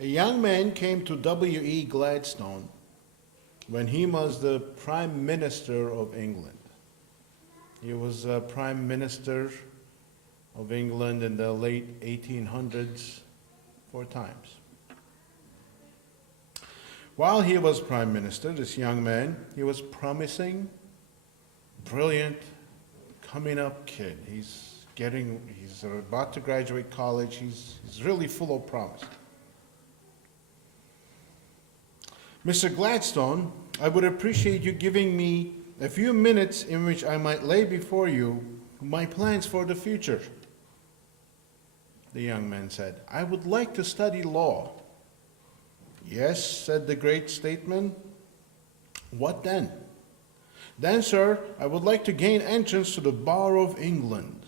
A young man came to W.E. Gladstone when he was the Prime Minister of England. He was Prime Minister of England in the late 1800s 4 times. While he was Prime Minister, this young man, he was promising, brilliant, coming up kid. He's about to graduate college. He's really full of promise. Mr. Gladstone, I would appreciate you giving me a few minutes in which I might lay before you my plans for the future. The young man said, I would like to study law. Yes, said the great statesman. What then? Then, sir, I would like to gain entrance to the Bar of England.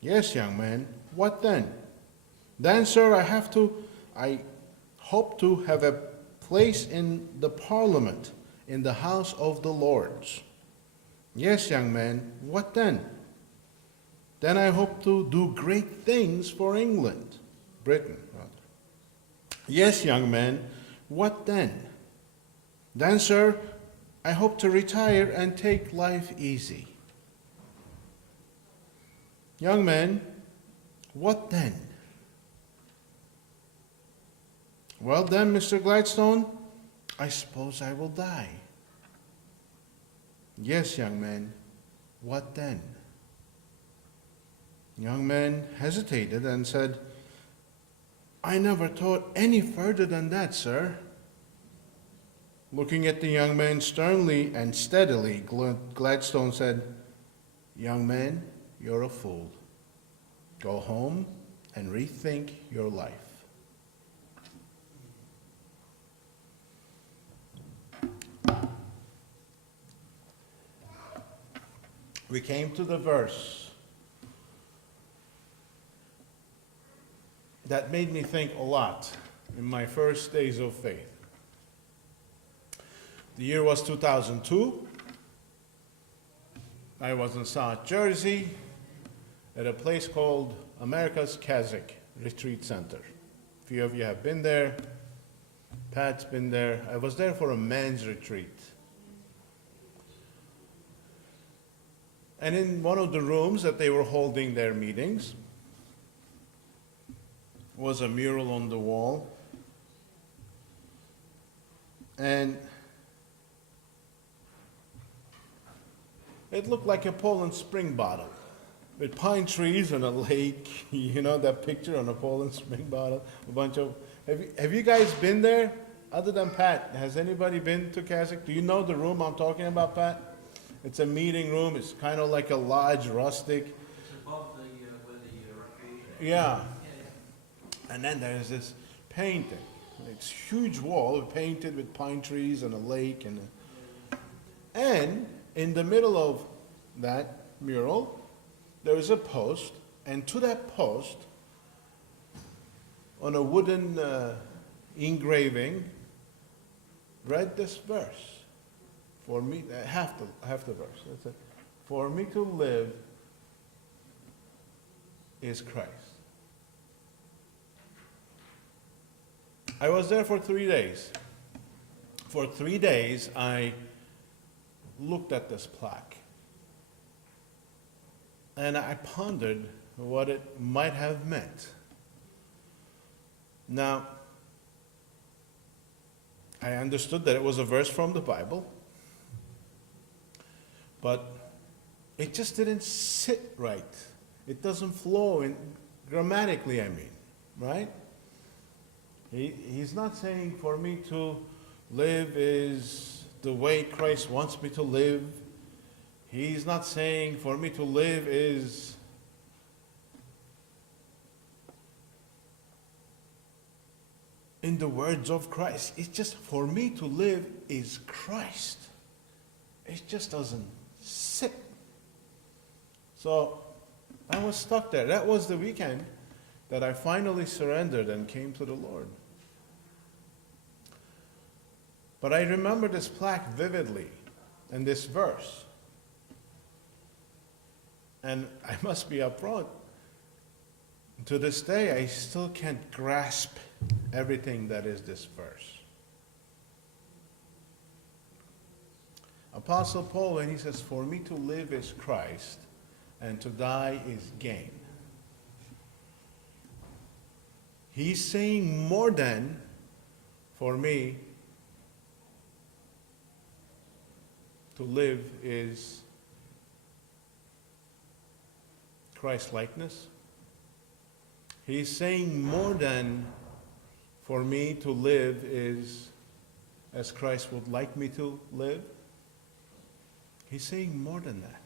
Yes, young man, what then? Then, sir, I hope to have a place in the Parliament, in the House of the Lords. Yes, young man, what then? Then I hope to do great things for England, Britain, rather. Yes, young man, what then? Then, sir, I hope to retire and take life easy. Young man, what then? Well then, Mr. Gladstone, I suppose I will die. Yes, young man, what then? Young man hesitated and said, I never thought any further than that, sir. Looking at the young man sternly and steadily, Gladstone said, Young man, you're a fool. Go home and rethink your life. We came to the verse that made me think a lot in my first days of faith. The year was 2002. I was in South Jersey at a place called America's Kazakh Retreat Center. A few of you have been there. Pat's been there. I was there for a men's retreat. And in one of the rooms that they were holding their meetings was a mural on the wall. And it looked like a Poland Spring bottle with pine trees and a lake. You know that picture on a Poland Spring bottle? A bunch of, have you guys been there? Other than Pat, has anybody been to Kazakh? Do you know the room I'm talking about, Pat? It's a meeting room. It's kind of like a lodge, rustic. It's above where the recreation. Yeah. And then there's this painting. It's a huge wall painted with pine trees and a lake. And in the middle of that mural, there is a post. And to that post, on a wooden engraving, read this verse. For me, half the verse. That's it. For me to live is Christ. I was there for 3 days. For 3 days, I looked at this plaque. And I pondered what it might have meant. Now, I understood that it was a verse from the Bible. But it just didn't sit right. It doesn't flow in grammatically, I mean, right? He's not saying for me to live is the way Christ wants me to live. He's not saying for me to live is in the words of Christ. It's just for me to live is Christ. It just doesn't sit. So I was stuck there. That was the weekend that I finally surrendered and came to the Lord. But I remember this plaque vividly and this verse. And I must be upfront. To this day, I still can't grasp everything that is this verse. Apostle Paul, when he says, "For me to live is Christ, and to die is gain," he's saying more than, for me, to live is Christ-likeness. He's saying more than, for me to live is as Christ would like me to live. He's saying more than that.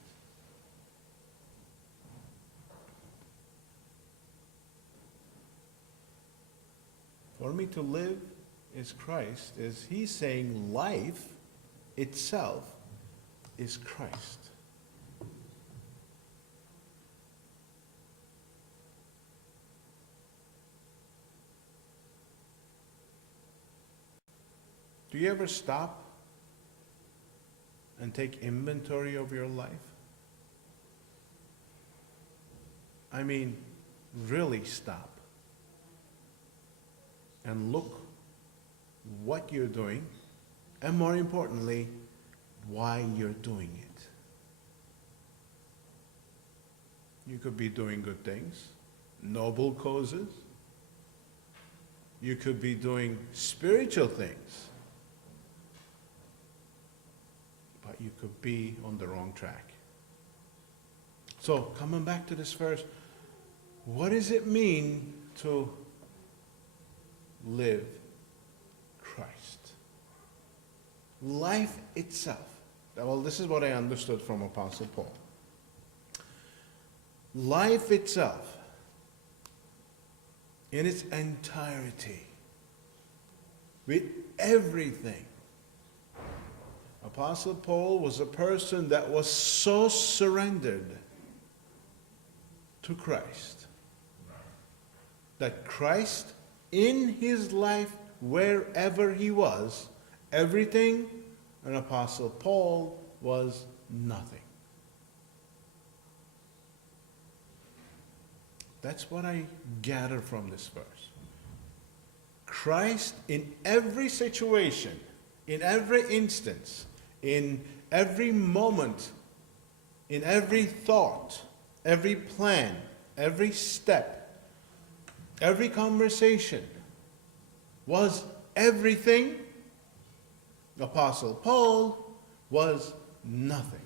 For me to live is Christ, is he's saying life itself is Christ. Do you ever stop and take inventory of your life? I mean, really stop and look what you're doing, and more importantly, why you're doing it. You could be doing good things, noble causes. You could be doing spiritual things, but you could be on the wrong track. So, coming back to this verse, what does it mean to live Christ? Life itself. Well, this is what I understood from Apostle Paul. Life itself, in its entirety, with everything. Apostle Paul was a person that was so surrendered to Christ that Christ, in his life, wherever he was, everything, and Apostle Paul was nothing. That's what I gather from this verse. Christ, in every situation, in every instance, in every moment, in every thought, every plan, every step, every conversation, was everything. Apostle Paul was nothing.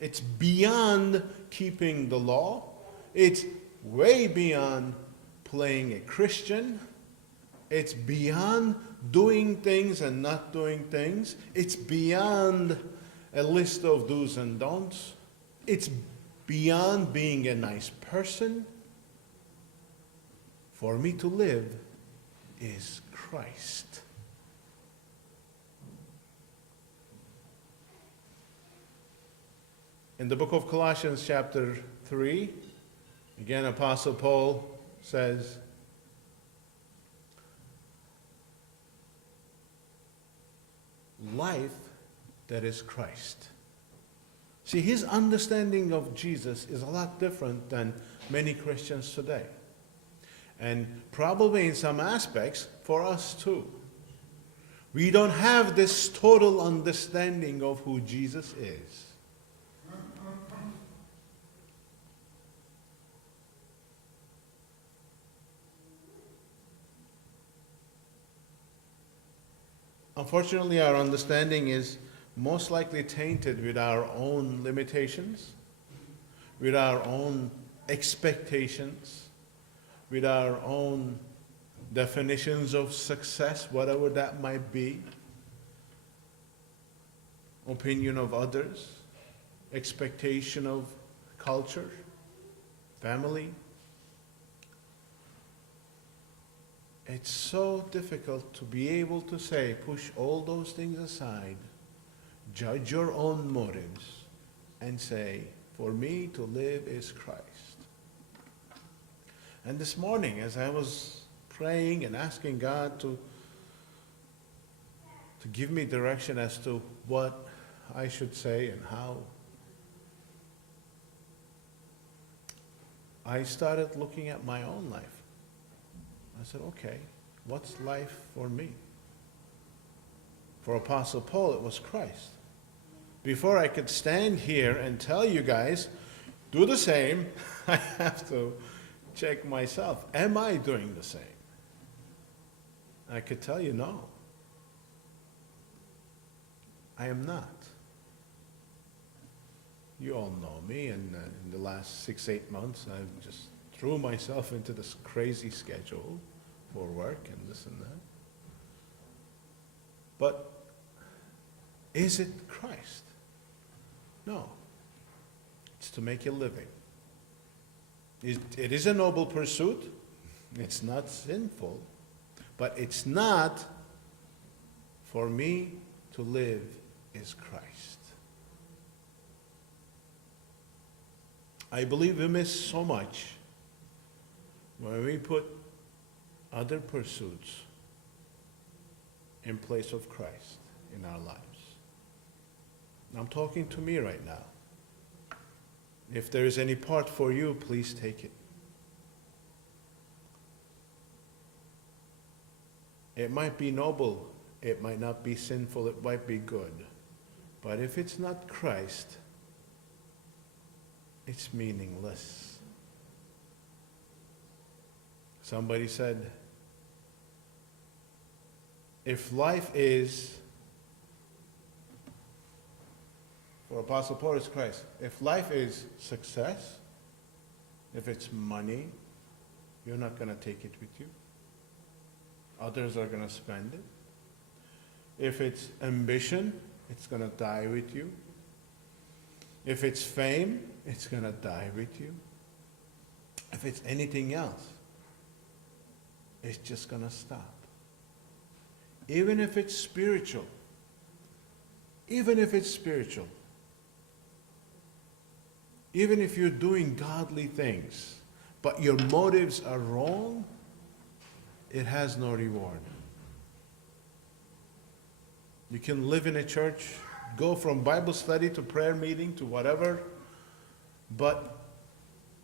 It's beyond keeping the law. It's way beyond playing a Christian. It's beyond doing things and not doing things. It's beyond a list of do's and don'ts. It's beyond being a nice person. For me to live is Christ. In the book of Colossians chapter 3, again Apostle Paul says, life that is Christ. See, his understanding of Jesus is a lot different than many Christians today. And probably in some aspects for us too. We don't have this total understanding of who Jesus is. Unfortunately, our understanding is most likely tainted with our own limitations, with our own expectations, with our own definitions of success, whatever that might be, opinion of others, expectation of culture, family. It's so difficult to be able to say, push all those things aside, judge your own motives, and say, for me to live is Christ. And this morning, as I was praying and asking God to give me direction as to what I should say and how, I started looking at my own life. I said, okay, what's life for me? For Apostle Paul, it was Christ. Before I could stand here and tell you guys, do the same, I have to check myself. Am I doing the same? I could tell you no. I am not. You all know me, and in the last 6-8 months, I've just threw myself into this crazy schedule for work and this and that. But is it Christ? No. It's to make a living. It is a noble pursuit. It's not sinful. But it's not for me to live is Christ. I believe we miss so much when we put other pursuits in place of Christ in our lives. I'm talking to me right now. If there is any part for you, please take it. It might be noble, it might not be sinful, it might be good. But if it's not Christ, it's meaningless. Somebody said, if life is, for Apostle Paul, it's Christ. If life is success, if it's money, you're not going to take it with you. Others are going to spend it. If it's ambition, it's going to die with you. If it's fame, it's going to die with you. If it's anything else, it's just going to stop. Even if it's spiritual, even if it's spiritual, even if you're doing godly things, but your motives are wrong, it has no reward. You can live in a church, go from Bible study to prayer meeting to whatever, but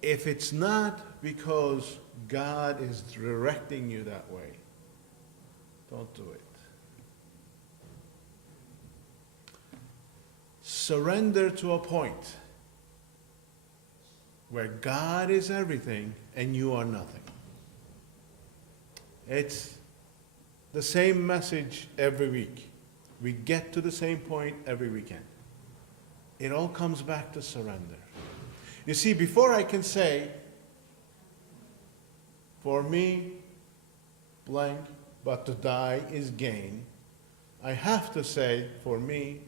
if it's not because God is directing you that way, don't do it. Surrender to a point where God is everything and you are nothing. It's the same message every week. We get to the same point every weekend. It all comes back to surrender. You see, before I can say, for me, blank, but to die is gain, I have to say, for me,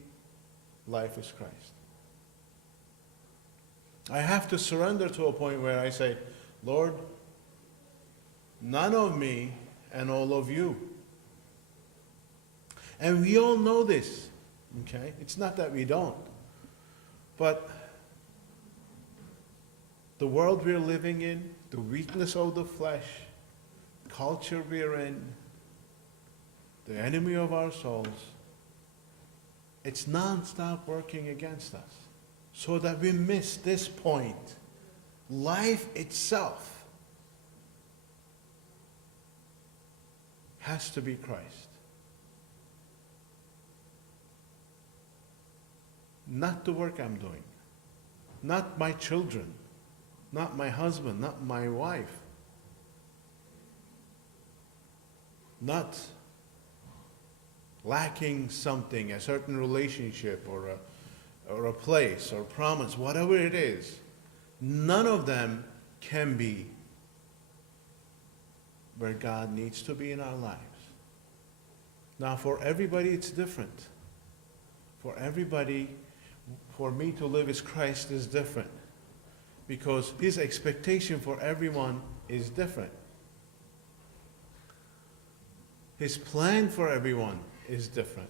life is Christ. I have to surrender to a point where I say, Lord, none of me and all of you. And we all know this, okay? It's not that we don't. But the world we're living in, the weakness of the flesh, culture we're in, the enemy of our souls, it's non-stop working against us so that we miss this point. Life itself has to be Christ. Not the work I'm doing, not my children, not my husband, not my wife, not lacking something, a certain relationship or a place or promise, whatever it is. None of them can be where God needs to be in our lives. Now, for everybody, it's different. For everybody, for me to live as Christ is different. Because his expectation for everyone is different. His plan for everyone is different.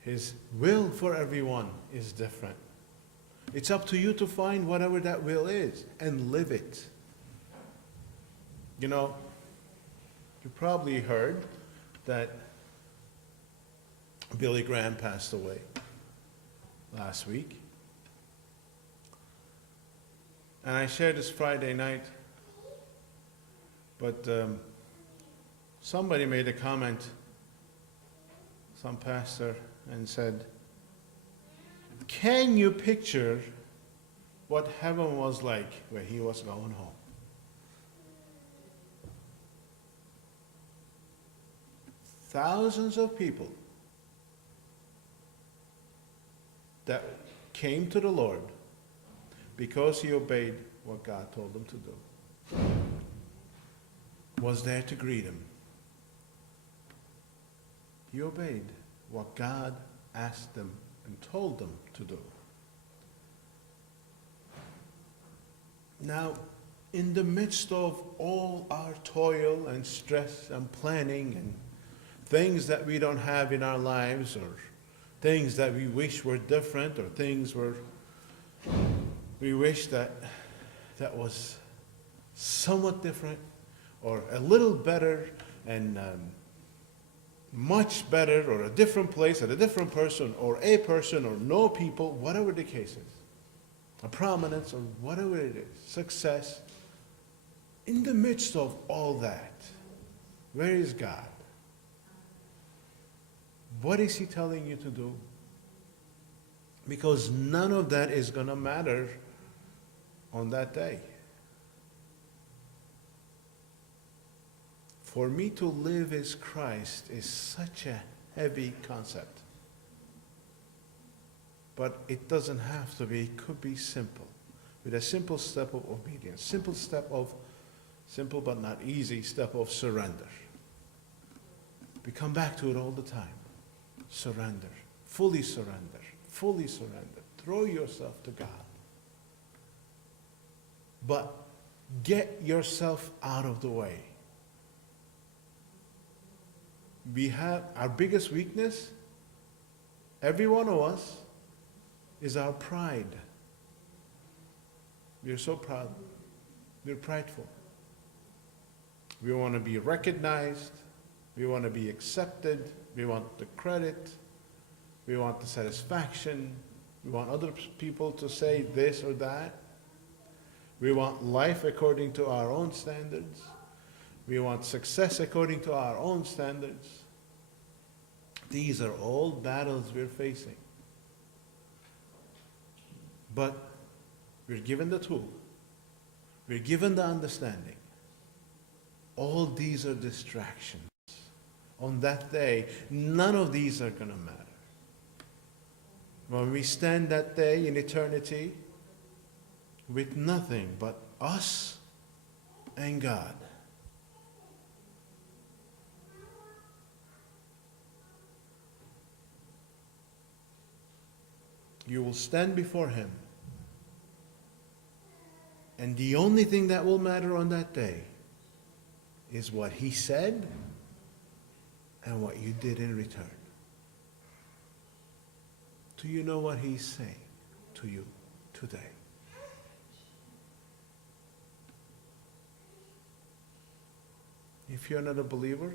His will for everyone is different. It's up to you to find whatever that will is and live it. You know, you probably heard that Billy Graham passed away last week. And I shared this Friday night, but somebody made a comment, some pastor, and said, can you picture what heaven was like when he was going home? Thousands of people that came to the Lord because he obeyed what God told him to do, was there to greet him. He obeyed what God asked them and told them to do. Now, in the midst of all our toil and stress and planning and things that we don't have in our lives, or things that we wish were different, or things we wish that was somewhat different, or a little better, and much better, or a different place, or a different person, or no people, whatever the case is, a prominence, or whatever it is, success. In the midst of all that, where is God? What is he telling you to do? Because none of that is going to matter on that day. For me to live as Christ is such a heavy concept. But it doesn't have to be, it could be simple. With a simple step of obedience, simple but not easy step of surrender. We come back to it all the time. Surrender, fully surrender, fully surrender. Throw yourself to God. But get yourself out of the way. We have our biggest weakness, every one of us, is our pride. We're so proud. We're prideful. We want to be recognized. We want to be accepted. We want the credit. We want the satisfaction. We want other people to say this or that. We want life according to our own standards. We want success according to our own standards. These are all battles we're facing. But we're given the tool. We're given the understanding. All these are distractions. On that day, none of these are going to matter. When we stand that day in eternity with nothing but us and God. You will stand before him. And the only thing that will matter on that day is what he said and what you did in return. Do you know what he's saying to you today? If you're not a believer,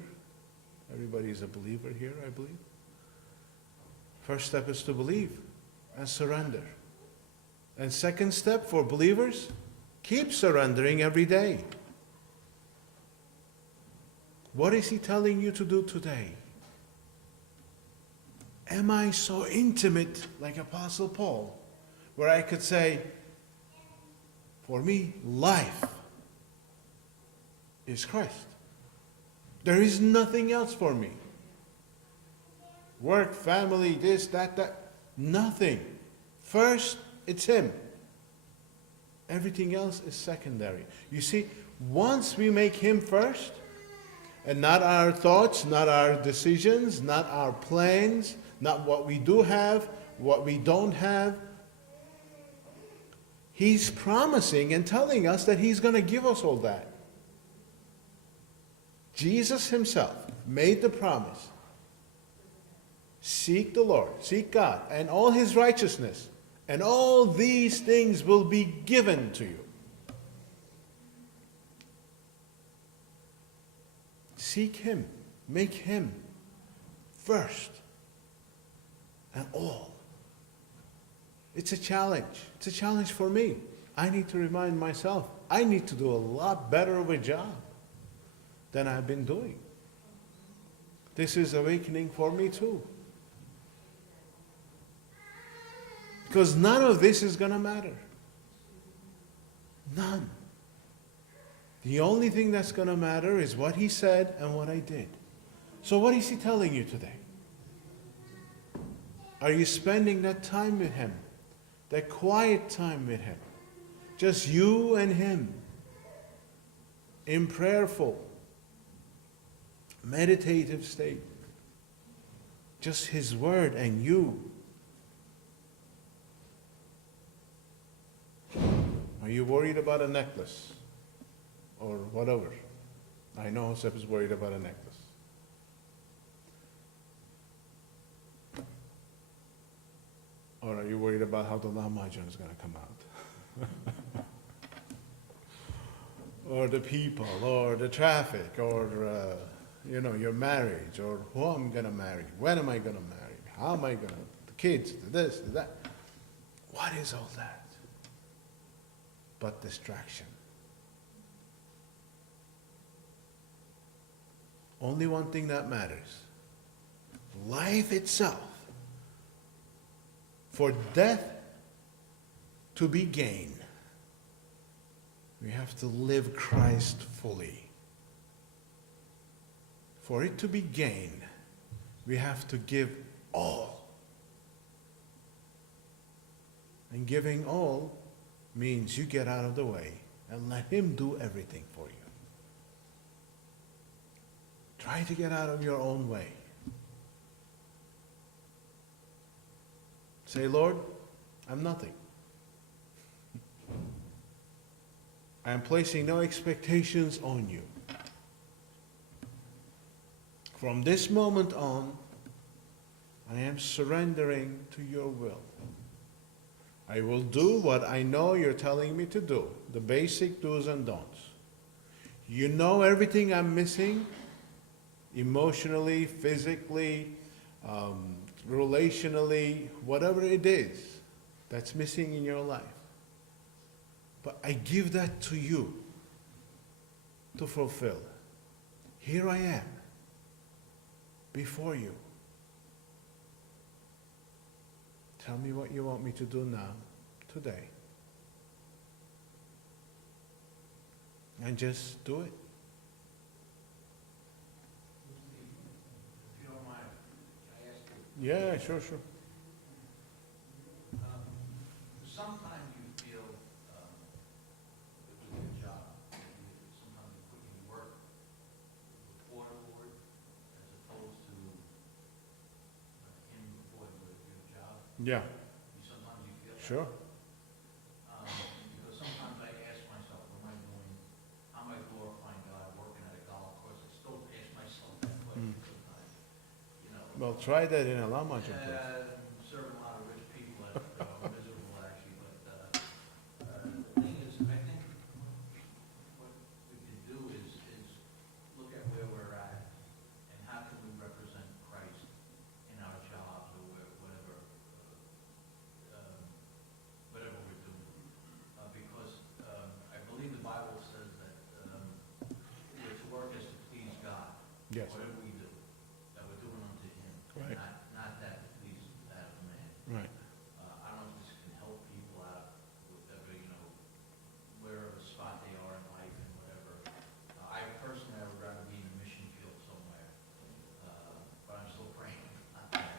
everybody is a believer here, I believe. First step is to believe and surrender. And second step for believers, keep surrendering every day. What is he telling you to do today? Am I so intimate like Apostle Paul, where I could say, for me, life is Christ. There is nothing else for me. Work, family, this, that, nothing. First, it's him. Everything else is secondary. You see, once we make him first, and not our thoughts, not our decisions, not our plans, not what we do have, what we don't have, he's promising and telling us that he's going to give us all that. Jesus himself made the promise. Seek the Lord, seek God, and all his righteousness, and all these things will be given to you. Seek him, make him first and all. It's a challenge. It's a challenge for me. I need to remind myself, I need to do a lot better of a job than I've been doing. This is awakening for me too. Because none of this is going to matter. None. The only thing that's going to matter is what he said and what I did. So what is he telling you today? Are you spending that time with him? That quiet time with him? Just you and him. In prayerful, meditative state. Just his word and you. Are you worried about a necklace? Or whatever? I know Joseph is worried about a necklace. Or are you worried about how the Lahmacun is going to come out? Or the people, or the traffic, or your marriage, or who I'm going to marry, when am I going to marry, how am I going to, the kids, this, that. What is all that? But distraction. Only one thing that matters. Life itself. For death to be gain, we have to live Christ fully. For it to be gain, we have to give all. And giving all means you get out of the way and let him do everything for you. Try to get out of your own way. Say, Lord, I'm nothing. I am placing no expectations on you. From this moment on, I am surrendering to your will. I will do what I know you're telling me to do, the basic do's and don'ts. You know everything I'm missing, emotionally, physically, relationally, whatever it is that's missing in your life. But I give that to you to fulfill. Here I am, before you. Tell me what you want me to do now, today. And just do it. If you don't mind, can I ask you? Yeah, sure. Sometimes you feel it was a good job. Sometimes you put in work before the Lord as opposed to him before the good job. Yeah, Sometimes you feel that. sure. Because sometimes I ask myself, what am I doing? How am I glorifying God working at a golf course? I still ask myself that question sometimes. Well, try that in a Lahmacun place. Serving a lot of rich people that are miserable actually, but the thing is, I think what we can do is look at where we're at and how can we represent Christ in our jobs or whatever we're doing. Because I believe the Bible says that we're to work as to please God. Yes. Whatever we do, that we're doing unto Him. Right. Not that to please that of man. Right. I don't know if this can help people out with whatever, wherever spot they are in life and whatever. I personally, I would rather be in a mission field somewhere, but I'm still praying, not that.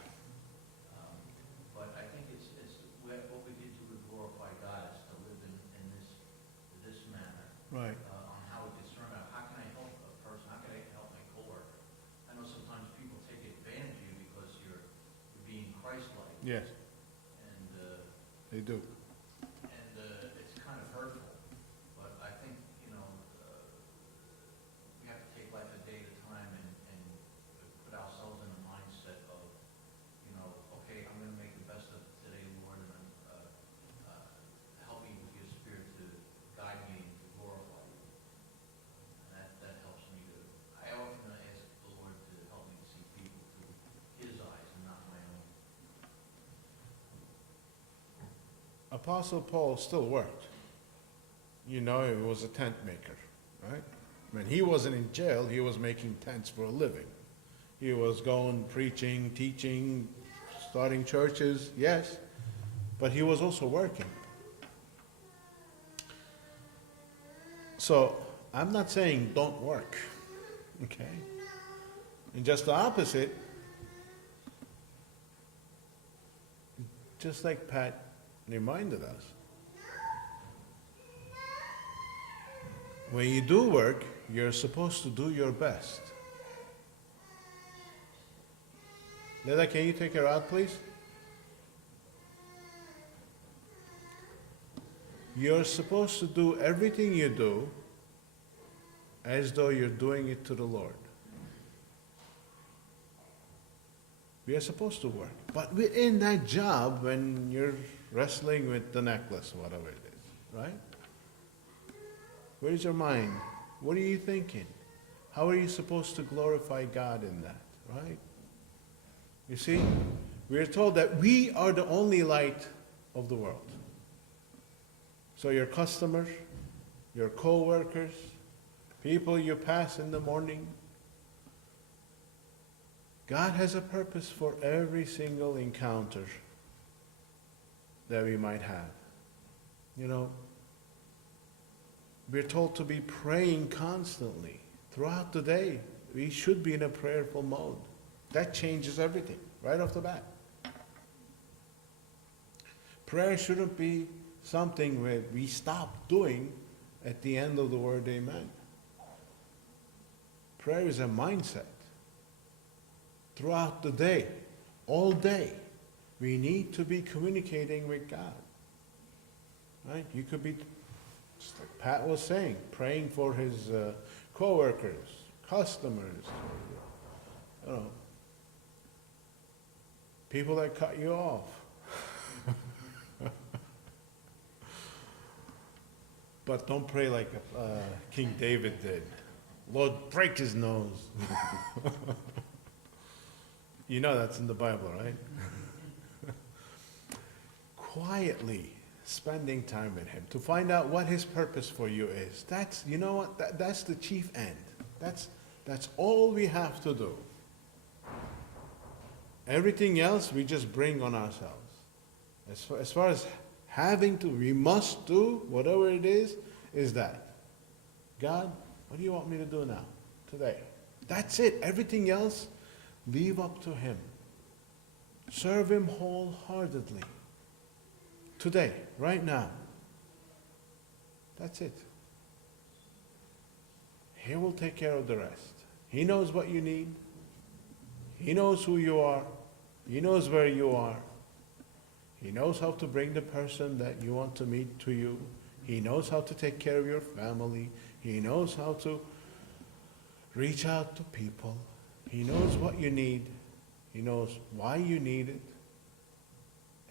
But I think what we can do to glorify God is to live in this manner. Right. On how we discern out, how can I help a person, how can I help my coworker? I know sometimes people take advantage of you because you're being Christ-like, Yes, and they do. it's kind of hurtful. But I think, we have to take life a day at a time and put ourselves in a mindset of, okay, I'm gonna make the best of today, Lord, and help me with your spirit to guide me and to glorify you. And that helps me to, I often ask the Lord to help me to see people through his eyes and not my own. Apostle Paul still worked. he was a tent maker, right? When he wasn't in jail, he was making tents for a living. He was going, preaching, teaching, starting churches, yes, but he was also working. So, I'm not saying don't work, okay? And just the opposite, just like Pat reminded us, when you do work, you're supposed to do your best. Leda, can you take her out, please? You're supposed to do everything you do as though you're doing it to the Lord. We are supposed to work. But within that job, when you're wrestling with the necklace, whatever it is, right? Where's your mind? What are you thinking? How are you supposed to glorify God in that, right? You see, we are told that we are the only light of the world. So your customers, your co-workers, people you pass in the morning, God has a purpose for every single encounter that we might have. We're told to be praying constantly. Throughout the day, we should be in a prayerful mode. That changes everything, right off the bat. Prayer shouldn't be something where we stop doing at the end of the word amen. Prayer is a mindset. Throughout the day, all day, we need to be communicating with God. Right? You could be, just like Pat was saying, praying for his co-workers, customers, people that cut you off. But don't pray like King David did. Lord, break his nose. You know that's in the Bible, right? Quietly spending time with him to find out what his purpose for you is. That's, you know what, that's the chief end. That's all we have to do. Everything else we just bring on ourselves. As far as having to, we must do, whatever it is that. God, what do you want me to do now, today? That's it. Everything else, leave up to him. Serve him wholeheartedly. Today, right now. That's it. He will take care of the rest. He knows what you need. He knows who you are. He knows where you are. He knows how to bring the person that you want to meet to you. He knows how to take care of your family. He knows how to reach out to people. He knows what you need. He knows why you need it.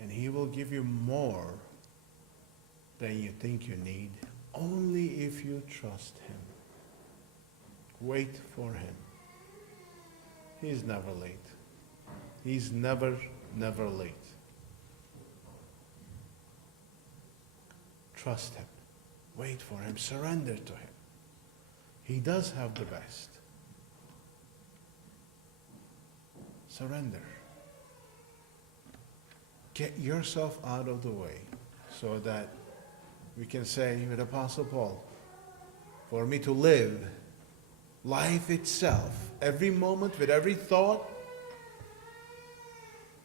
And he will give you more than you think you need, only if you trust him. Wait for him. He's never late. He's never late. Trust him. Wait for him. Surrender to him. He does have the best. Surrender. Get yourself out of the way so that we can say with Apostle Paul, for me to live, life itself, every moment with every thought,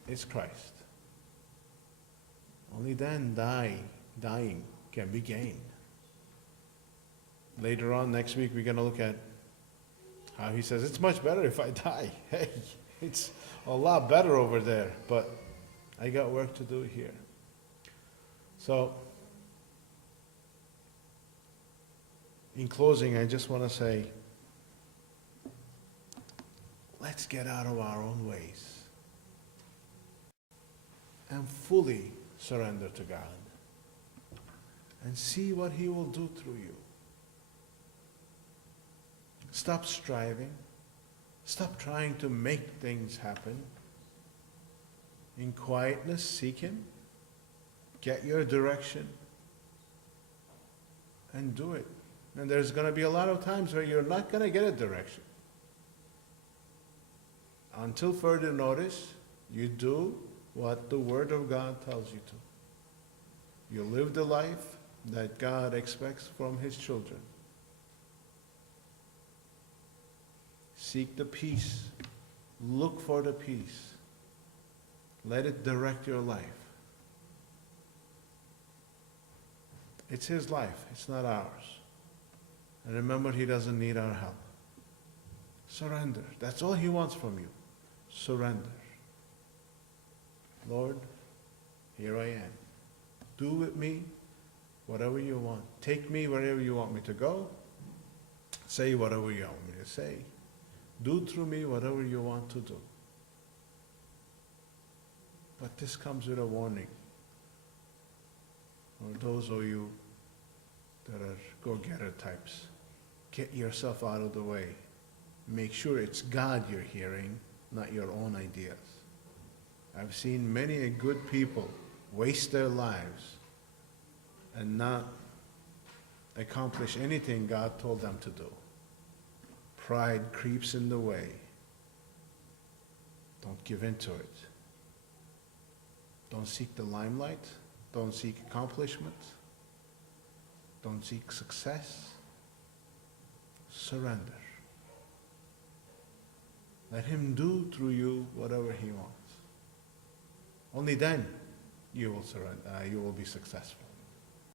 is Christ. Only then dying can be gained. Later on next week we're going to look at how he says it's much better if I die. Hey, it's a lot better over there, but I got work to do here. So, in closing, I just want to say, let's get out of our own ways and fully surrender to God and see what he will do through you. Stop striving. Stop trying to make things happen. In quietness, seek him. Get your direction. and do it. And there's going to be a lot of times where you're not going to get a direction. Until further notice, you do what the Word of God tells you to. You live the life that God expects from His children. Seek the peace. Look for the peace. Let it direct your life. It's His life, it's not ours. And remember, He doesn't need our help. Surrender. That's all He wants from you. Surrender. Lord, here I am. Do with me whatever you want. Take me wherever you want me to go. Say whatever you want me to say. Do through me whatever you want to do. But this comes with a warning. For those of you that are go-getter types, get yourself out of the way. Make sure it's God you're hearing, not your own ideas. I've seen many good people waste their lives and not accomplish anything God told them to do. Pride creeps in the way. Don't give in to it. Don't seek the limelight. Don't seek accomplishment. Don't seek success. Surrender. Let Him do through you whatever He wants. Only then you will surrender. You will be successful.